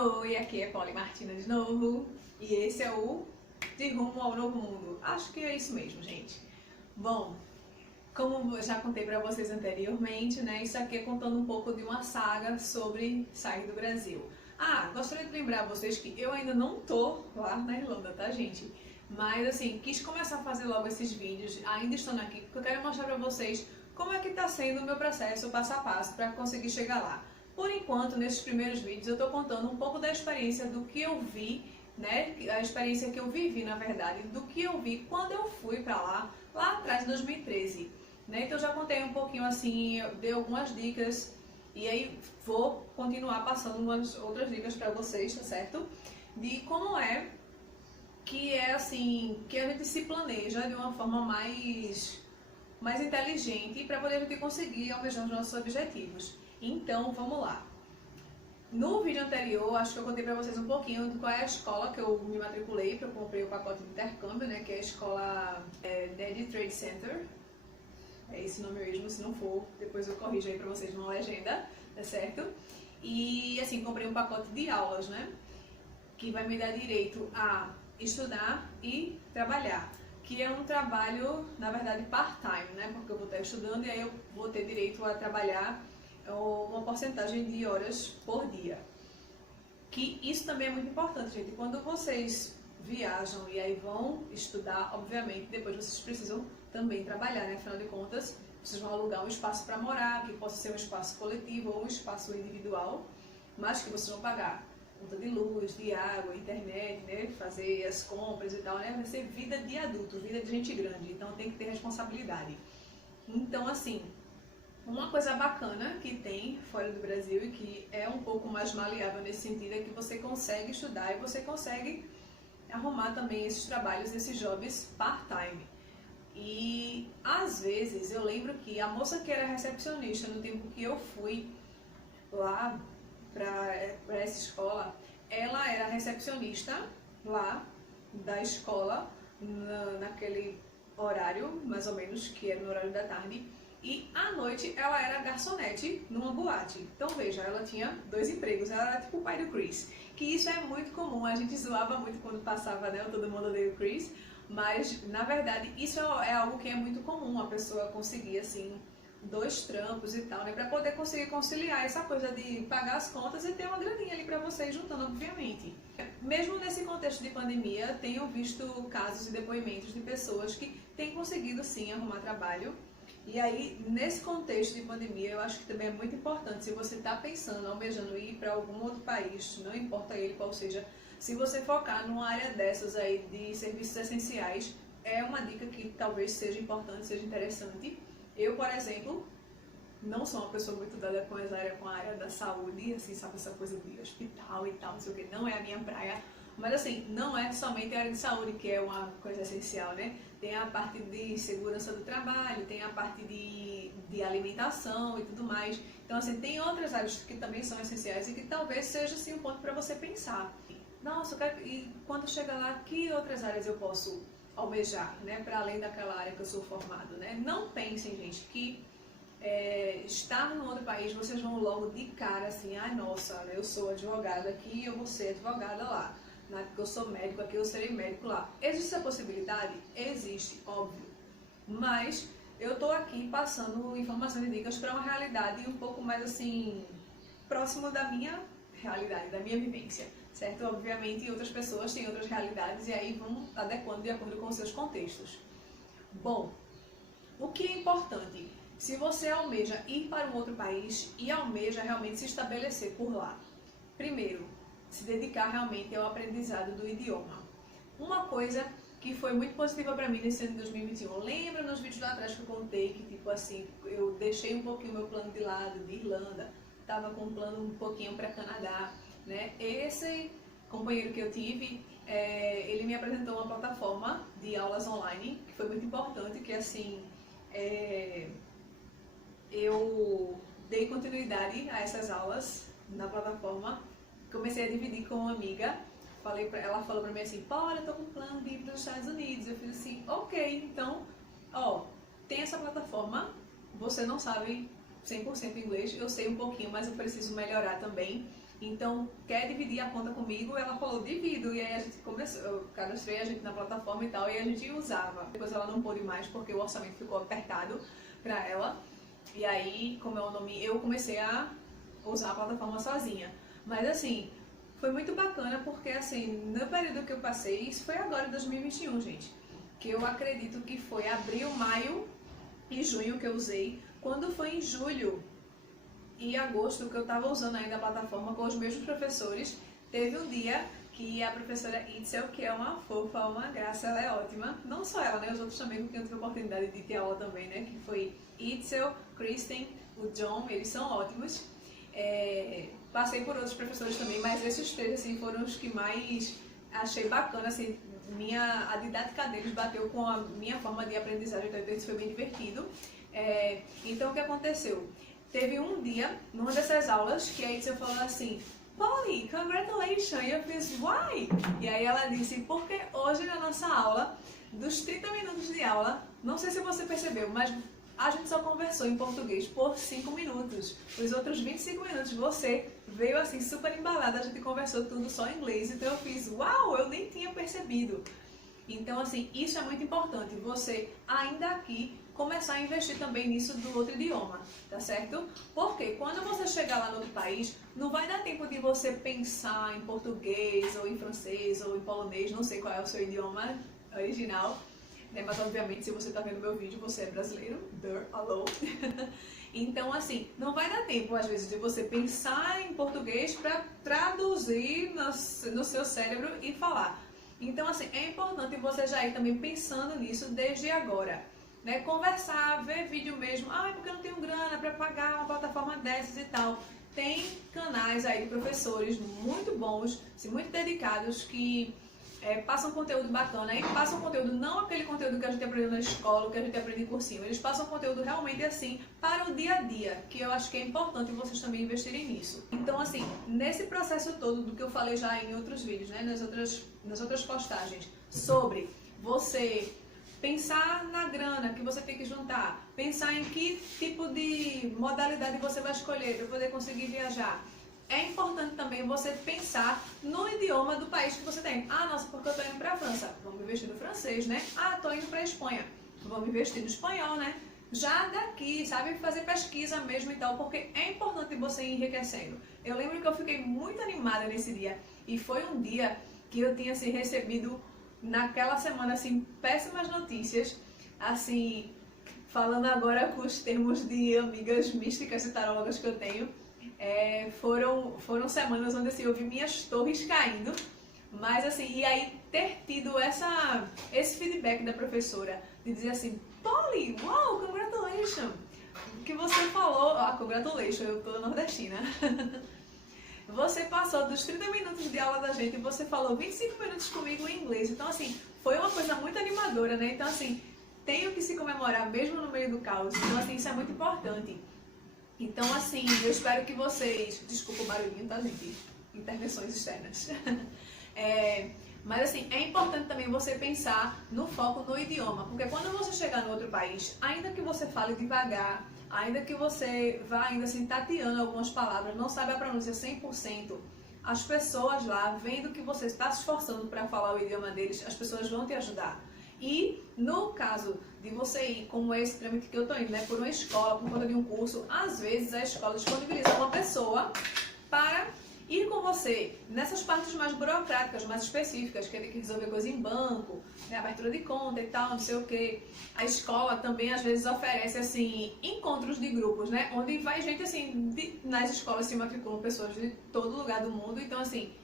Oi, aqui é Polly Martina de novo e esse é o De Rumo ao Novo Mundo. Acho que é isso mesmo, gente. Bom, como eu já contei para vocês anteriormente, né, isso aqui é contando um pouco de uma saga sobre sair do Brasil. Gostaria de lembrar vocês que eu ainda não tô lá na Irlanda, tá, gente? Mas assim, quis começar a fazer logo esses vídeos, ainda estando aqui, porque eu quero mostrar para vocês como é que está sendo o meu processo passo a passo para conseguir chegar lá. Por enquanto, nesses primeiros vídeos, eu estou contando um pouco da experiência do que eu vi, né? A experiência que eu vivi, na verdade, do que eu vi quando eu fui para lá atrás, em 2013. Né? Então, já contei um pouquinho assim, eu dei algumas dicas e aí vou continuar passando umas outras dicas para vocês, tá certo? De como é assim, que a gente se planeja de uma forma mais inteligente para poder a gente conseguir almejar os nossos objetivos. Então, vamos lá. No vídeo anterior, acho que eu contei para vocês um pouquinho de qual é a escola que eu me matriculei, que eu comprei o pacote de intercâmbio, né, que é a escola Daddy Trade Center. É esse nome mesmo, se não for, depois eu corrijo aí para vocês numa legenda, tá certo? E assim, comprei um pacote de aulas, né, que vai me dar direito a estudar e trabalhar. Que é um trabalho, na verdade, part-time, né? Porque eu vou estar estudando e aí eu vou ter direito a trabalhar uma porcentagem de horas por dia. Que isso também é muito importante, gente. Quando vocês viajam e aí vão estudar, obviamente, depois vocês precisam também trabalhar, né? Afinal de contas, vocês vão alugar um espaço para morar, que possa ser um espaço coletivo ou um espaço individual, mas que vocês vão pagar conta de luz, de água, internet, né? Fazer as compras e tal, né? Vai ser vida de adulto, vida de gente grande, então tem que ter responsabilidade. Então, assim, uma coisa bacana que tem fora do Brasil e que é um pouco mais maleável nesse sentido é que você consegue estudar e você consegue arrumar também esses trabalhos, esses jobs part-time. E às vezes eu lembro que a moça que era recepcionista no tempo que eu fui lá para essa escola, ela era recepcionista lá da escola naquele horário, mais ou menos, que era no horário da tarde, e à noite ela era garçonete numa boate. Então veja, ela tinha 2 empregos, ela era tipo o pai do Chris, que isso é muito comum, a gente zoava muito quando passava, né, Todo Mundo Odeia o Chris, mas na verdade isso é algo que é muito comum, a pessoa conseguir assim 2 trampos e tal, né, para poder conseguir conciliar essa coisa de pagar as contas e ter uma graninha ali para vocês juntando, obviamente. Mesmo nesse contexto de pandemia, tenho visto casos e depoimentos de pessoas que têm conseguido sim arrumar trabalho. E aí, nesse contexto de pandemia, eu acho que também é muito importante, se você está pensando, almejando ir para algum outro país, não importa ele qual seja, se você focar numa área dessas aí de serviços essenciais, é uma dica que talvez seja importante, seja interessante. Eu, por exemplo, não sou uma pessoa muito dada com a área da saúde, assim, sabe, essa coisa de hospital e tal, não sei o que, não é a minha praia. Mas assim, não é somente a área de saúde que é uma coisa essencial, né? Tem a parte de segurança do trabalho, tem a parte de alimentação e tudo mais. Então assim, tem outras áreas que também são essenciais e que talvez seja assim um ponto para você pensar. Nossa, e quando chega lá, que outras áreas eu posso almejar, né? Para além daquela área que eu sou formado, né? Não pensem, gente, que estar no outro país, vocês vão logo de cara assim, nossa, eu sou advogada aqui, eu vou ser advogada lá. Porque eu sou médico aqui, eu serei médico lá. Existe essa possibilidade? Existe, óbvio. Mas eu estou aqui passando informações e dicas para uma realidade um pouco mais assim, próximo da minha realidade, da minha vivência, certo? Obviamente outras pessoas têm outras realidades e aí vão adequando de acordo com os seus contextos. Bom, o que é importante? Se você almeja ir para um outro país e almeja realmente se estabelecer por lá, primeiro, se dedicar realmente ao aprendizado do idioma. Uma coisa que foi muito positiva para mim nesse ano de 2021, lembra nos vídeos lá atrás que eu contei que tipo assim, eu deixei um pouquinho meu plano de lado, de Irlanda, estava com um plano um pouquinho para Canadá, né? Esse companheiro que eu tive, ele me apresentou uma plataforma de aulas online, que foi muito importante, que assim, eu dei continuidade a essas aulas na plataforma. Comecei a dividir com uma amiga, ela falou pra mim assim, Paula, eu tô com um plano de ir para os Estados Unidos. Eu fiz assim, ok, então, tem essa plataforma, você não sabe 100% inglês, eu sei um pouquinho, mas eu preciso melhorar também. Então, quer dividir a conta comigo? Ela falou, divido. E aí a gente começou, eu cadastrei a gente na plataforma e tal, e a gente usava. Depois ela não pôde mais porque o orçamento ficou apertado pra ela. E aí, como é o nome, eu comecei a usar a plataforma sozinha. Mas assim, foi muito bacana porque assim, no período que eu passei, isso foi agora em 2021, gente, que eu acredito que foi abril, maio e junho que eu usei. Quando foi em julho e agosto que eu estava usando ainda a plataforma com os mesmos professores, teve um dia que a professora Itzel, que é uma fofa, uma graça, ela é ótima. Não só ela, né? Os outros também, porque eu tive a oportunidade de ter aula também, né? Que foi Itzel, Kristen, o John, eles são ótimos. Passei por outros professores também, mas esses três, assim, foram os que mais achei bacana, assim, a didática deles bateu com a minha forma de aprendizagem, então isso foi bem divertido. Então, o que aconteceu? Teve um dia, numa dessas aulas, que a Itzel falou assim, Polly, congratulations! E eu fiz, why? E aí ela disse, porque hoje na nossa aula, dos 30 minutos de aula, não sei se você percebeu, mas a gente só conversou em português por 5 minutos. Os outros 25 minutos você veio assim super embalada, a gente conversou tudo só em inglês. Então eu fiz, uau, eu nem tinha percebido. Então assim, isso é muito importante, você ainda aqui começar a investir também nisso do outro idioma, tá certo? Porque quando você chegar lá no outro país, não vai dar tempo de você pensar em português, ou em francês, ou em polonês, não sei qual é o seu idioma original, né? Mas obviamente se você está vendo meu vídeo, você é brasileiro, alô. Então assim, não vai dar tempo às vezes de você pensar em português para traduzir no seu cérebro e falar. Então assim, é importante você já ir também pensando nisso desde agora. Né, conversar, ver vídeo mesmo, porque eu não tenho grana para pagar uma plataforma dessas e tal. Tem canais aí de professores muito bons, assim, muito dedicados, que passam conteúdo bacana e passam conteúdo, não aquele conteúdo que a gente aprendeu na escola, que a gente aprende em cursinho, eles passam conteúdo realmente assim para o dia a dia, que eu acho que é importante vocês também investirem nisso. Então assim, nesse processo todo do que eu falei já em outros vídeos, né, nas outras postagens, sobre você pensar na grana que você tem que juntar, pensar em que tipo de modalidade você vai escolher para poder conseguir viajar. É importante também você pensar no idioma do país que você tem. Nossa, porque eu estou indo para a França, vamos investir no francês, né? Estou indo para a Espanha, vamos investir no espanhol, né? Já daqui, sabe, fazer pesquisa mesmo e tal, porque é importante você ir enriquecendo. Eu lembro que eu fiquei muito animada nesse dia, e foi um dia que eu tinha assim, recebido naquela semana, assim, péssimas notícias, assim, falando agora com os termos de amigas místicas e tarólogas que eu tenho, foram semanas onde, assim, eu vi minhas torres caindo, mas, assim, e aí ter tido esse feedback da professora, de dizer assim, Polly, wow, congratulations, que você falou, congratulations, eu tô nordestina, você passou dos 30 minutos de aula da gente e você falou 25 minutos comigo em inglês. Então, assim, foi uma coisa muito animadora, né? Então, assim, tenho que se comemorar mesmo no meio do caos. Então, assim, isso é muito importante. Então, assim, eu espero que vocês... Desculpa o barulhinho, tá, gente? Intervenções externas. Mas, assim, é importante também você pensar no foco no idioma. Porque quando você chegar no outro país, ainda que você fale devagar, ainda que você vá ainda assim tateando algumas palavras, não sabe a pronúncia 100%, as pessoas lá, vendo que você está se esforçando para falar o idioma deles, as pessoas vão te ajudar. E no caso de você ir, como esse trâmite que eu estou indo, né, por uma escola, por conta de um curso, às vezes a escola disponibiliza uma pessoa para ir com você nessas partes mais burocráticas, mais específicas, que tem que resolver coisa em banco, né, abertura de conta e tal, não sei o que. A escola também às vezes oferece assim encontros de grupos, né, onde vai gente assim, nas escolas se matriculam pessoas de todo lugar do mundo, então assim,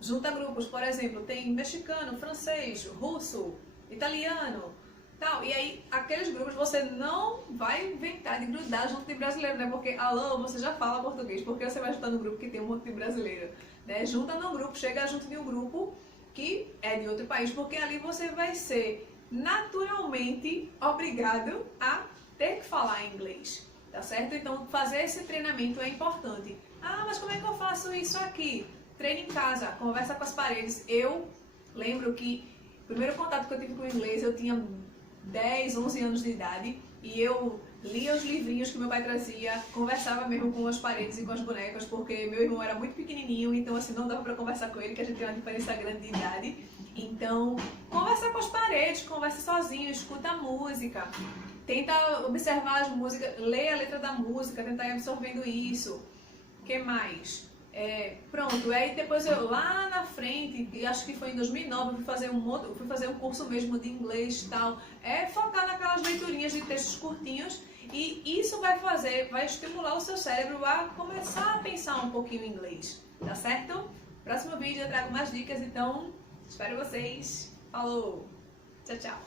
junta grupos, por exemplo, tem mexicano, francês, russo, italiano, tal, e aí aqueles grupos você não vai inventar de grudar junto de brasileiro, né? Porque, alô, você já fala português, porque você vai juntar no grupo que tem um monte de brasileiro, né? Junta num grupo, chega junto de um grupo que é de outro país, porque ali você vai ser naturalmente obrigado a ter que falar inglês, tá certo? Então fazer esse treinamento é importante. Mas como é que eu faço isso aqui? Treine em casa, conversa com as paredes. Eu lembro que o primeiro contato que eu tive com o inglês, eu tinha 10, 11 anos de idade, e eu lia os livrinhos que meu pai trazia, conversava mesmo com as paredes e com as bonecas, porque meu irmão era muito pequenininho, então assim não dava pra conversar com ele, que a gente tem uma diferença grande de idade. Então, conversa com as paredes, conversa sozinho, escuta a música, tenta observar as músicas, lê a letra da música, tentar ir absorvendo isso. O que mais? Pronto, aí depois eu lá na frente, acho que foi em 2009, eu fui fazer um curso mesmo de inglês e tal, focar naquelas leiturinhas de textos curtinhos, e isso vai estimular o seu cérebro a começar a pensar um pouquinho em inglês, tá certo? Próximo vídeo eu trago mais dicas, então espero vocês. Falou! Tchau, tchau!